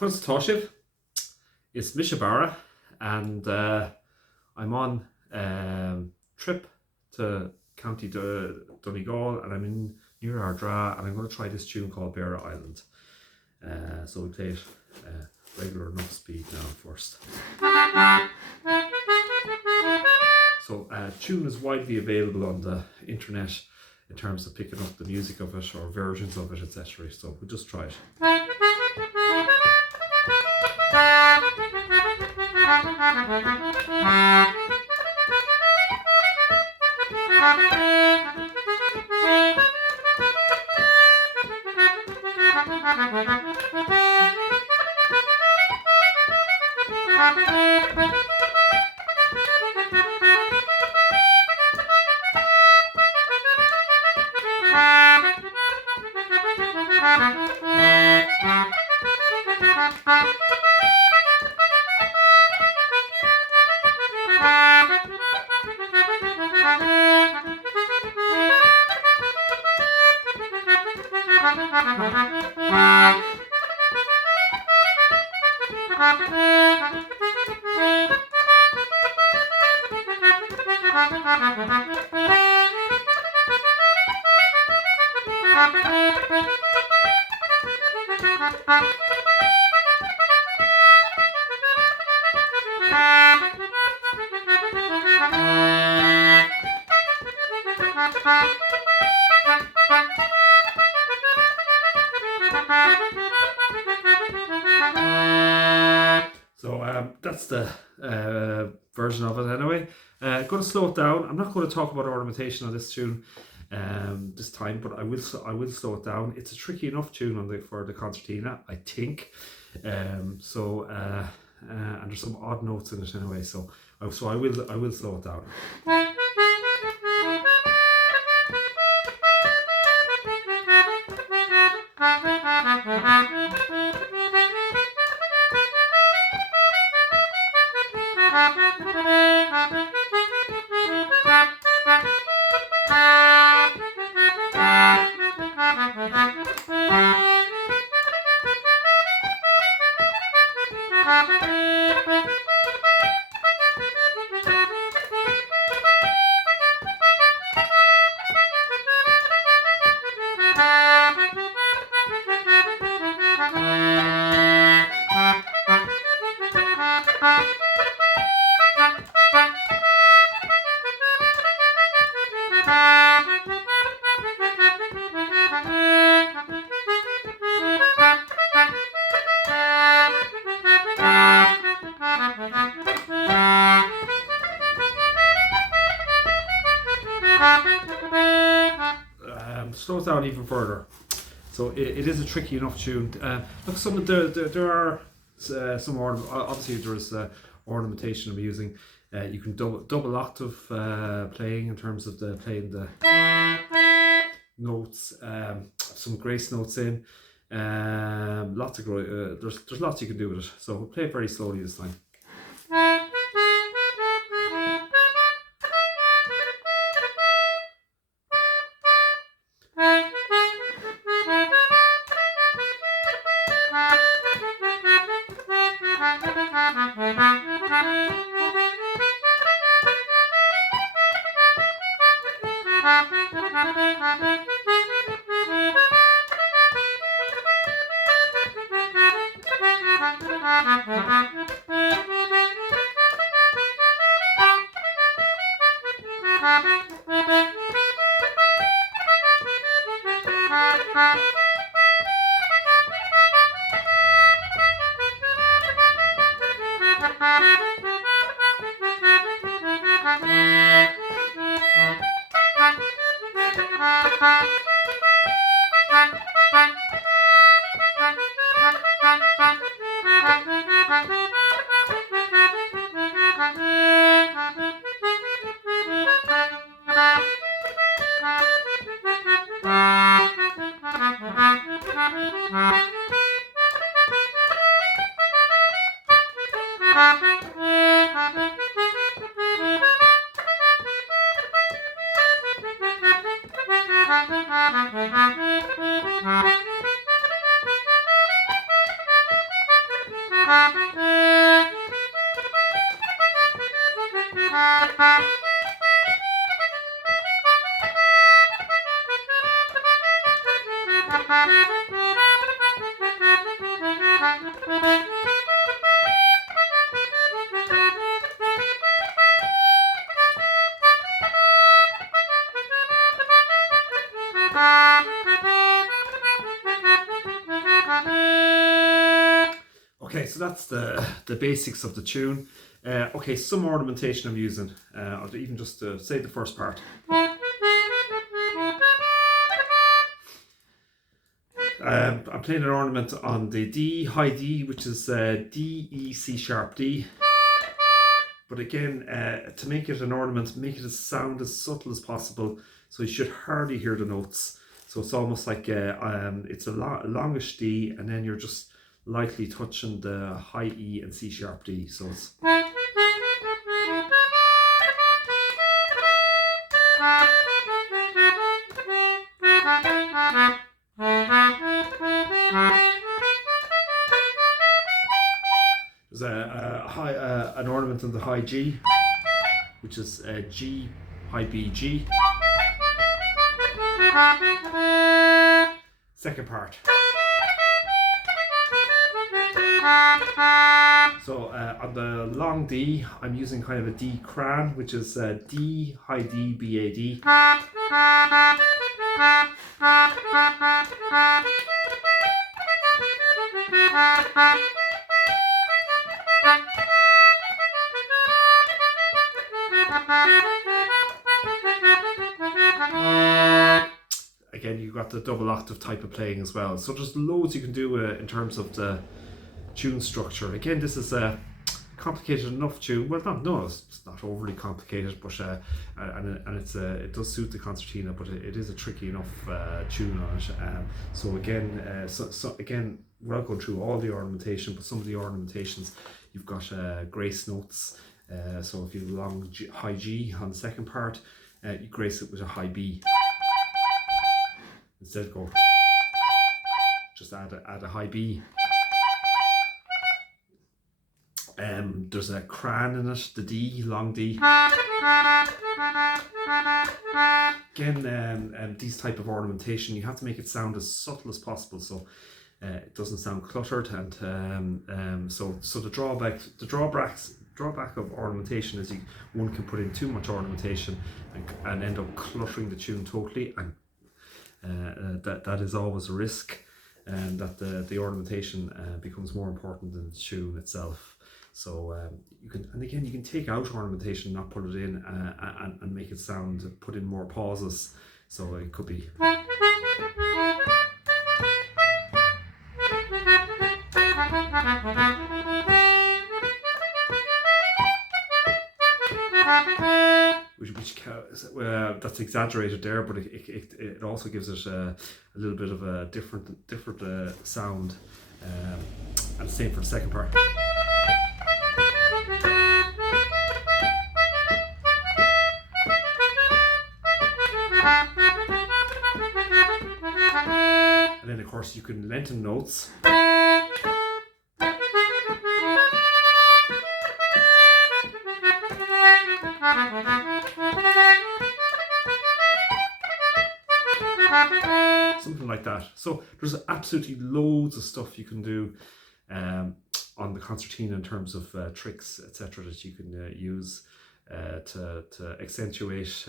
Concertina. It's Beara, and I'm on trip to County Donegal, and I'm in near Ardra, and I'm going to try this tune called Beara Island. So we play it regular enough speed now first. So tune is widely available on the internet in terms of picking up the music of it or versions of it, etc. So we'll just try it. So that's the version of it anyway. I'm going to slow it down. I'm not going to talk about ornamentation on this tune this time, but I will slow it down. It's a tricky enough tune for the concertina, I think. And there's some odd notes in it anyway. So I will slow it down. Slow it down even further. So it is a tricky enough tune. Look, there are some obviously there's ornamentation I'm using. You can double octave playing in terms of playing the notes. Some grace notes in. Lots of there's lots you can do with it. So we'll play it very slowly this time. Okay, so that's the basics of the tune. Okay, some ornamentation I'm using, or even just to say the first part. I'm playing an ornament on the D, high D, which is D, E, C sharp D. But again, to make it an ornament, make it sound as subtle as possible, so you should hardly hear the notes. So it's almost like it's a longish D, and then you're just lightly touching the high E and C sharp D. So it's there's an ornament on the high G, which is G, high B, G. Second part. So on the long D, I'm using kind of a D cran, which is D, high D, B, A, D. Again, you've got the double octave type of playing as well. So there's loads you can do in terms of the tune structure. Again, this is a complicated enough tune. Well, it's not overly complicated, but and it does suit the concertina, but it is a tricky enough tune on it. So again, again, without going through all the ornamentation, but some of the ornamentations, you've got grace notes. So if you have a long high G on the second part, you grace it with a high B. Instead go, just add a high B. There's a cran in it, the D, long D. Again, these type of ornamentation, you have to make it sound as subtle as possible, so it doesn't sound cluttered. And so the drawback of ornamentation is one can put in too much ornamentation and end up cluttering the tune totally, and that is always a risk, and that the ornamentation becomes more important than the tune itself. So you can take out ornamentation, not put it in, and make it sound, put in more pauses. So it could be. That's exaggerated there, but it also gives it a little bit of a different sound, and the same for the second part. And then of course you can lengthen notes. Something like that. So there's absolutely loads of stuff you can do on the concertina in terms of tricks, etc., that you can use to accentuate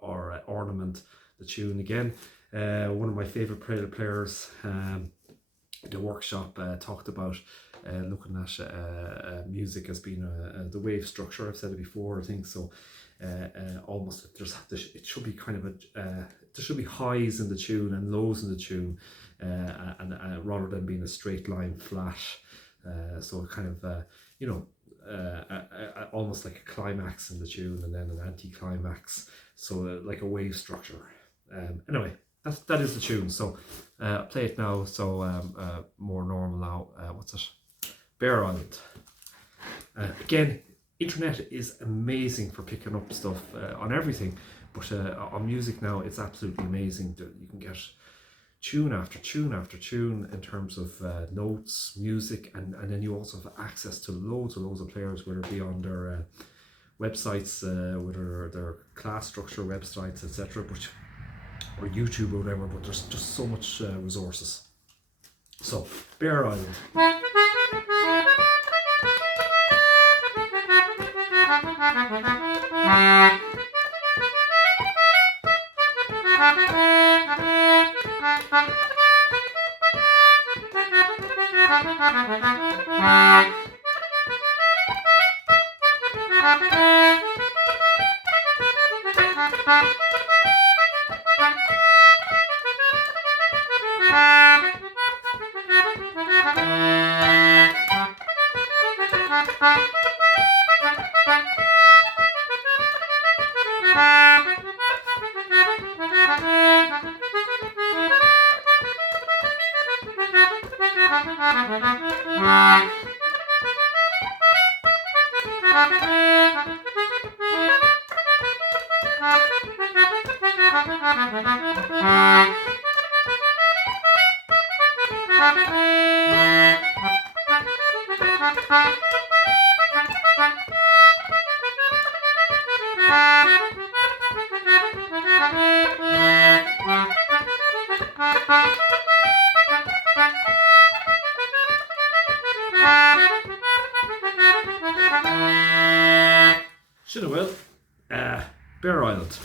or ornament the tune. Again, one of my favorite players in the workshop talked about looking at music as being the wave structure. I've said it before, I think so. Almost it should be kind of there should be highs in the tune and lows in the tune, and rather than being a straight line flat. So kind of almost like a climax in the tune and then an anti-climax. So like a wave structure. Anyway, that is the tune. So play it now. So more normal now. What's it? Beara Island. Again, internet is amazing for picking up stuff on everything, but on music now it's absolutely amazing. You can get tune after tune after tune in terms of notes, music, and then you also have access to loads and loads of players, whether it be on their websites, whether their class structure websites, etc., or YouTube or whatever. But there's just so much resources. So, Beara Island. Should have will. Beara Island.